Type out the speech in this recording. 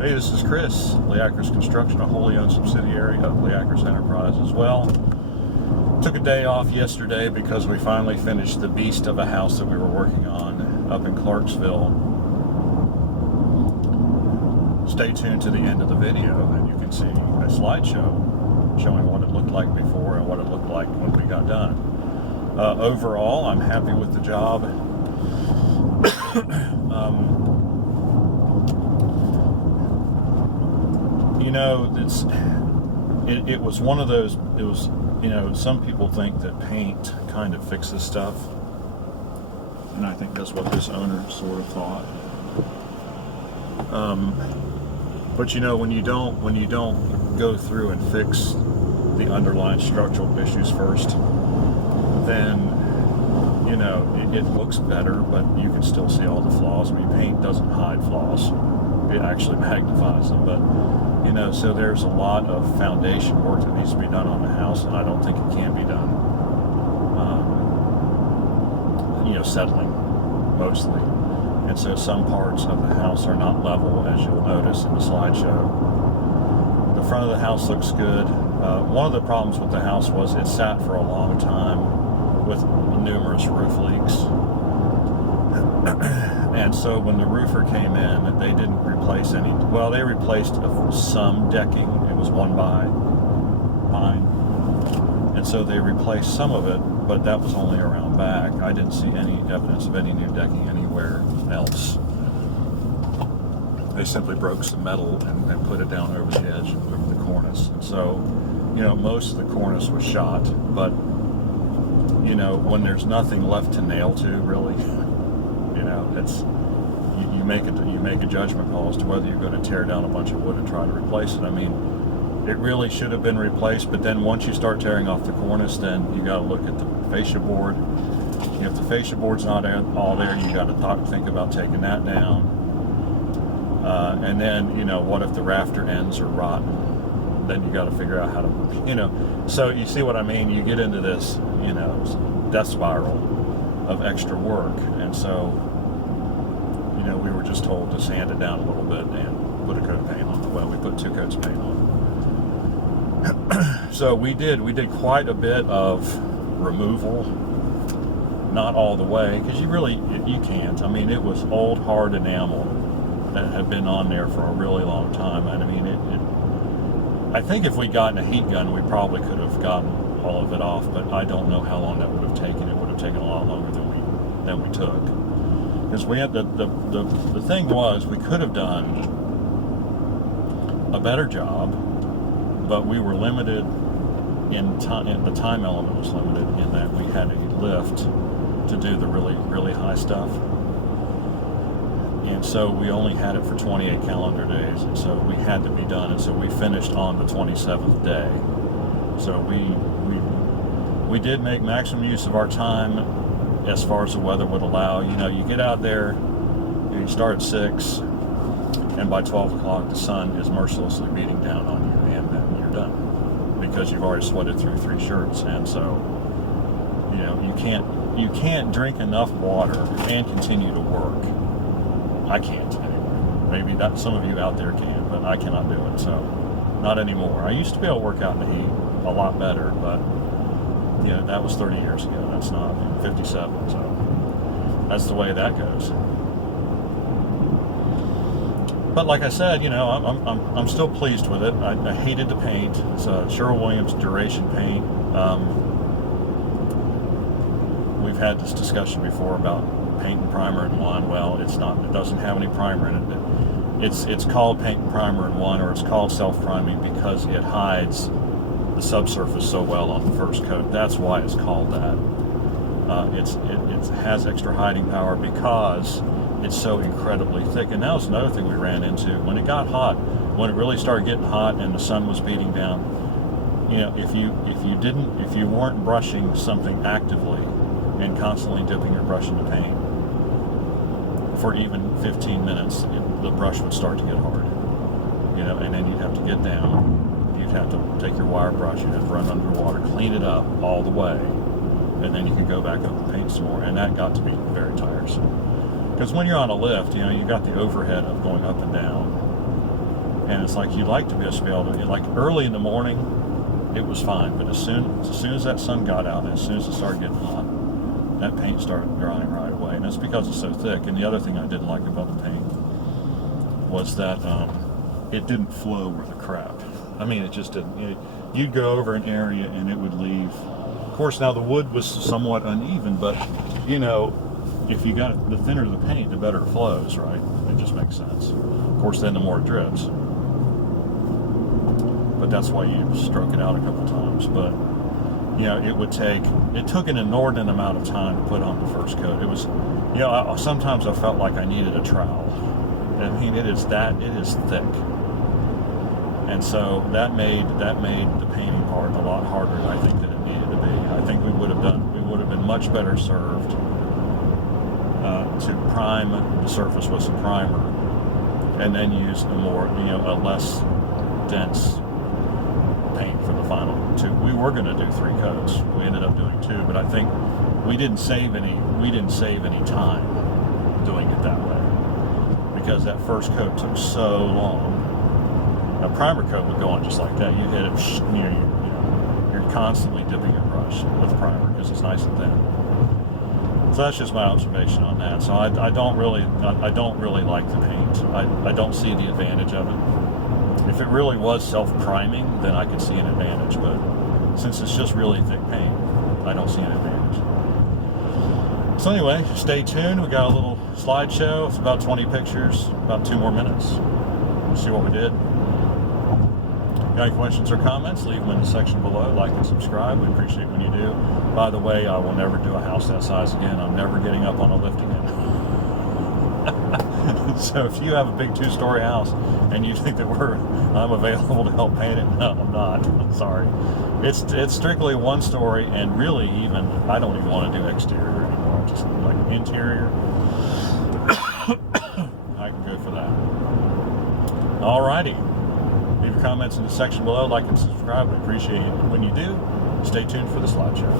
Hey, this is Chris, Leacris Construction, a wholly owned subsidiary of Leacris Enterprise as well. Took a day off yesterday because we finally finished the beast of a house that we were working on up in Clarksville. Stay tuned to the end of the video and you can see a slideshow showing what it looked like before and what it looked like when we got done. Overall, I'm happy with the job. You know, it was one of those, you know, some people think that paint kind of fixes stuff, and I think that's what this owner sort of thought. But you know, when you don't go through and fix the underlying structural issues first, then, you know, it looks better, but you can still see all the flaws. I mean, paint doesn't hide flaws. It actually magnifies them, but you know, so there's a lot of foundation work that needs to be done on the house, and I don't think it can be done. You know, settling mostly, and so some parts of the house are not level, as you'll notice in the slideshow. The front of the house looks good. One of the problems with the house was it sat for a long time with numerous roof leaks. And so when the roofer came in, they didn't replace any, well, they replaced some decking. It was 1x9. And so they replaced some of it, but that was only around back. I didn't see any evidence of any new decking anywhere else. They simply broke some metal and put it down over the edge, over the cornice. And so, you know, most of the cornice was shot, but, you know, when there's nothing left to nail to, really, you know, it's, you make a judgment call as to whether you're going to tear down a bunch of wood and try to replace it. I mean, it really should have been replaced, but then once you start tearing off the cornice, then you got to look at the fascia board. If the fascia board's not all there, you got to think about taking that down. And then, you know, what if the rafter ends are rotten? Then you got to figure out how to, you know. So you see what I mean? You get into this, you know, death spiral of extra work, and so, you know, we were just told to sand it down a little bit and put a coat of paint on it. Well, we put 2 coats of paint on it. So we did quite a bit of removal, not all the way, because you can't. I mean, it was old hard enamel that had been on there for a really long time, and I mean, I think if we'd gotten a heat gun, we probably could have gotten all of it off, but I don't know how long that would have taken. It would have taken a lot longer than we took. Because we had the thing was, we could have done a better job, but we were limited in time. The time element was limited in that we had a lift to do the really high stuff, and so we only had it for 28 calendar days, and so we had to be done, and so we finished on the 27th day. So we did make maximum use of our time as far as the weather would allow. You know, you get out there, you start at 6, and by 12 o'clock the sun is mercilessly beating down on you, and then you're done, because you've already sweated through 3 shirts. And so, you know, you can't drink enough water and continue to work. I can't, anyway. Maybe that some of you out there can, but I cannot do it, so not anymore. I used to be able to work out in the heat a lot better, but you know, that was 30 years ago. That's not 57, so that's the way that goes. But like I said, you know, I'm still pleased with it. I hated the paint. It's a Sherwin-Williams Duration paint. We've had this discussion before about paint and primer in one. Well, it's not. It doesn't have any primer in it. It's called paint and primer in one, or it's called self-priming because it hides the subsurface so well on the first coat. That's why it's called that. It has extra hiding power because it's so incredibly thick. And that was another thing we ran into when it got hot. When it really started getting hot and the sun was beating down, you know, if you weren't brushing something actively and constantly dipping your brush into paint for even 15 minutes, the brush would start to get hard. You know, and then you'd have to get down. You'd have to take your wire brush, you'd have to run underwater, clean it up all the way, and then you could go back up and paint some more. And that got to be very tiresome. Because when you're on a lift, you know, you got the overhead of going up and down. And it's like, you'd like to be able to, like early in the morning, it was fine, but as soon as that sun got out, and as soon as it started getting hot, that paint started drying right away. And that's because it's so thick. And the other thing I didn't like about the paint was that it didn't flow worth a crap. I mean, it just didn't. You'd go over an area and it would leave. Of course, now the wood was somewhat uneven, but if you got the thinner the paint, the better it flows, right? It just makes sense. Of course, then the more it drips. But that's why you stroke it out a couple times. But it took an inordinate amount of time to put on the first coat. It was, sometimes I felt like I needed a trowel. I mean, it is thick. And so that made the painting part a lot harder, I think, than it needed to be. I think we would have been much better served to prime the surface with some primer, and then use a less dense paint for the final two. We were going to do 3 coats. We ended up doing 2, but I think we didn't save any time doing it that way, because that first coat took so long. A primer coat would go on just like that. You hit it, you're constantly dipping your brush with primer because it's nice and thin. So that's just my observation on that. So I don't really like the paint. I don't see the advantage of it. If it really was self-priming, then I could see an advantage. But since it's just really thick paint, I don't see an advantage. So anyway, stay tuned. We got a little slideshow. It's about 20 pictures, about 2 more minutes. We'll see what we did. Got any questions or comments, leave them in the section below. Like and subscribe. We appreciate when you do. By the way, I will never do a house that size again. I'm never getting up on a lift again. So if you have a big 2-story house and you think that I'm available to help paint it, no, I'm not. I'm sorry. It's strictly 1 story, and really even I don't even want to do exterior anymore. Just like interior. I can go for that. Alrighty. Leave your comments in the section below, like and subscribe. We appreciate it when you do. Stay tuned for the slideshow.